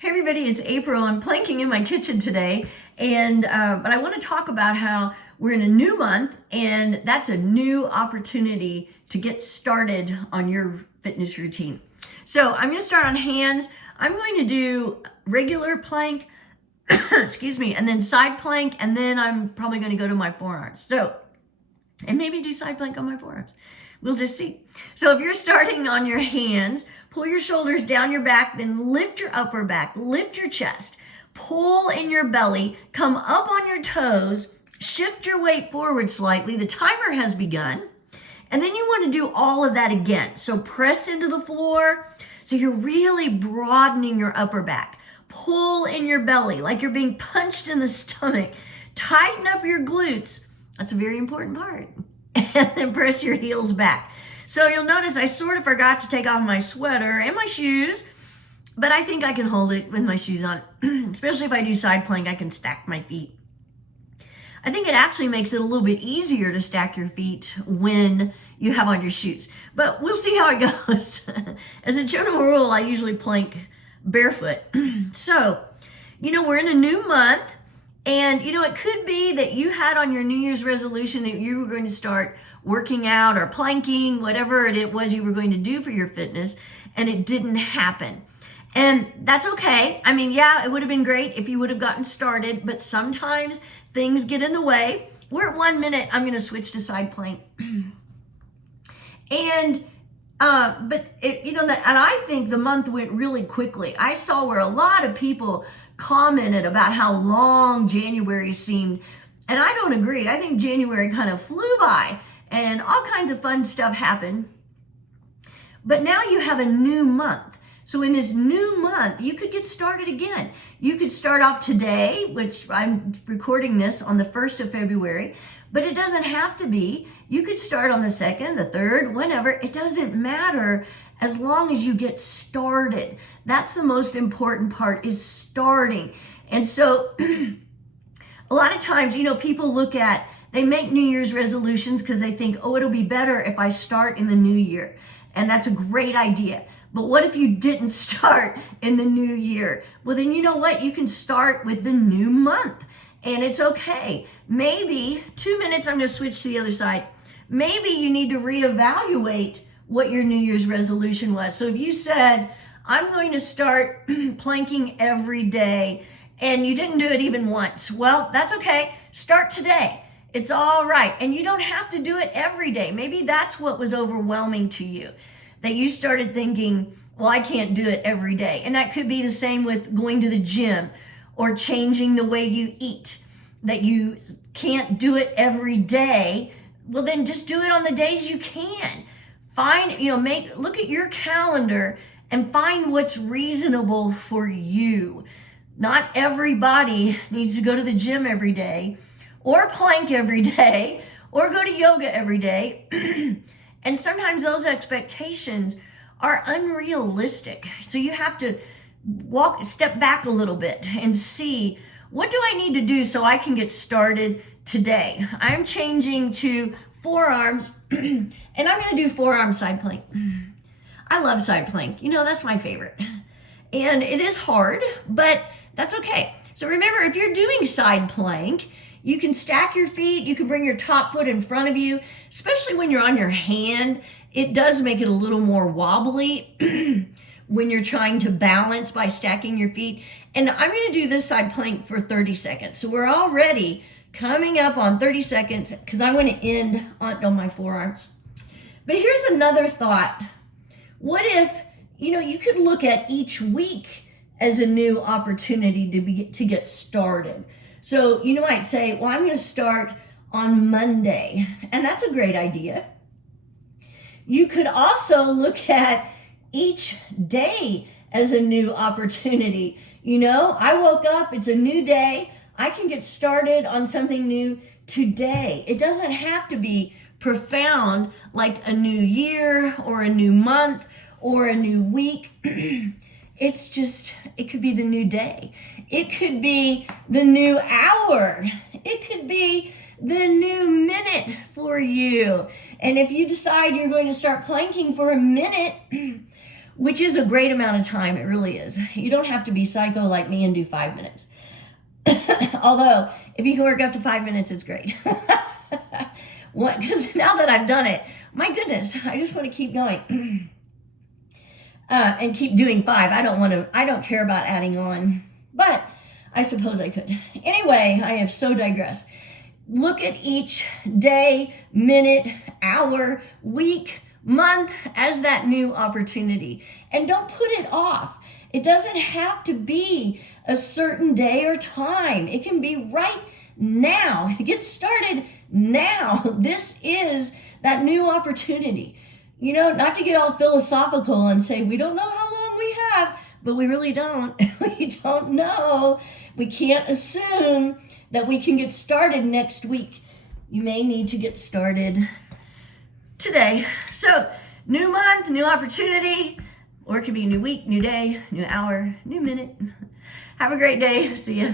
Hey everybody, it's April. I'm planking in my kitchen today, and but I want to talk about how we're in a new month, and that's a new opportunity to get started on your fitness routine. So I'm going to start on hands. I'm going to do regular plank, excuse me, and then side plank, and then I'm probably going to go to my forearms. And maybe do side plank on my forearms. We'll just see. So if you're starting on your hands, pull your shoulders down your back, then lift your upper back, lift your chest, pull in your belly, come up on your toes, shift your weight forward slightly. The timer has begun. And then you want to do all of that again. So press into the floor. So you're really broadening your upper back. Pull in your belly like you're being punched in the stomach. Tighten up your glutes. That's a very important part. And then press your heels back. So you'll notice I sort of forgot to take off my sweater and my shoes, but I think I can hold it with my shoes on. Especially if I do side plank, I can stack my feet. I think it actually makes it a little bit easier to stack your feet when you have on your shoes. But we'll see how it goes. As a general rule, I usually plank barefoot. So, we're in a new month. And, it could be that you had on your New Year's resolution that you were going to start working out or planking, whatever it was you were going to do for your fitness, and it didn't happen. And that's okay. I mean, yeah, it would have been great if you would have gotten started, but sometimes things get in the way. We're at 1 minute. I'm going to switch to side plank. And I think the month went really quickly. I saw where a lot of people commented about how long January seemed, and I don't agree. I think January kind of flew by, and all kinds of fun stuff happened. But now you have a new month. So in this new month, you could get started again. You could start off today, which I'm recording this on the 1st of February, but it doesn't have to be. You could start on the 2nd, the 3rd, whenever. It doesn't matter as long as you get started. That's the most important part, is starting. And so a lot of times, people they make New Year's resolutions because they think, oh, it'll be better if I start in the new year. And that's a great idea. But what if you didn't start in the new year? Well, then you know what? You can start with the new month. And it's okay. Maybe 2 minutes, I'm going to switch to the other side. Maybe you need to reevaluate what your New Year's resolution was. So if you said, I'm going to start planking every day, and you didn't do it even once, well, that's okay. Start today. It's all right. And you don't have to do it every day. Maybe that's what was overwhelming to you, that you started thinking, well, I can't do it every day. And that could be the same with going to the gym or changing the way you eat, that you can't do it every day. Well, then just do it on the days you can. Look at your calendar and find what's reasonable for you. Not everybody needs to go to the gym every day or plank every day or go to yoga every day. And sometimes those expectations are unrealistic. So you have to step back a little bit and see, what do I need to do so I can get started today? I'm changing to forearms, and I'm going to do forearm side plank. I love side plank. That's my favorite. And it is hard, but that's okay. So remember, if you're doing side plank, you can stack your feet. You can bring your top foot in front of you, especially when you're on your hand. It does make it a little more wobbly when you're trying to balance by stacking your feet. And I'm going to do this side plank for 30 seconds. So we're already coming up on 30 seconds because I want to end on my forearms. But here's another thought. What if, you could look at each week as a new opportunity to get started. So you might say, well, I'm going to start on Monday. And that's a great idea. You could also look at each day as a new opportunity. I woke up, it's a new day. I can get started on something new today. It doesn't have to be profound like a new year or a new month or a new week. It could be the new day. It could be the new hour. It could be the new minute for you. And if you decide you're going to start planking for a minute, which is a great amount of time. It really is. You don't have to be psycho like me and do 5 minutes. Although, if you can work up to 5 minutes, it's great. Because now that I've done it, my goodness, I just want to keep going and keep doing 5. I don't care about adding on, but I suppose I could. Anyway, I have so digressed. Look at each day, minute, hour, week, month as that new opportunity. And don't put it off. It doesn't have to be a certain day or time. It can be right now. Get started now. This is that new opportunity. You know, not to get all philosophical and say, we don't know how long we have, but we really don't. We don't know. We can't assume that we can get started next week. You may need to get started today. So, new month, new opportunity, or it could be new week, new day, new hour, new minute. Have a great day. See ya.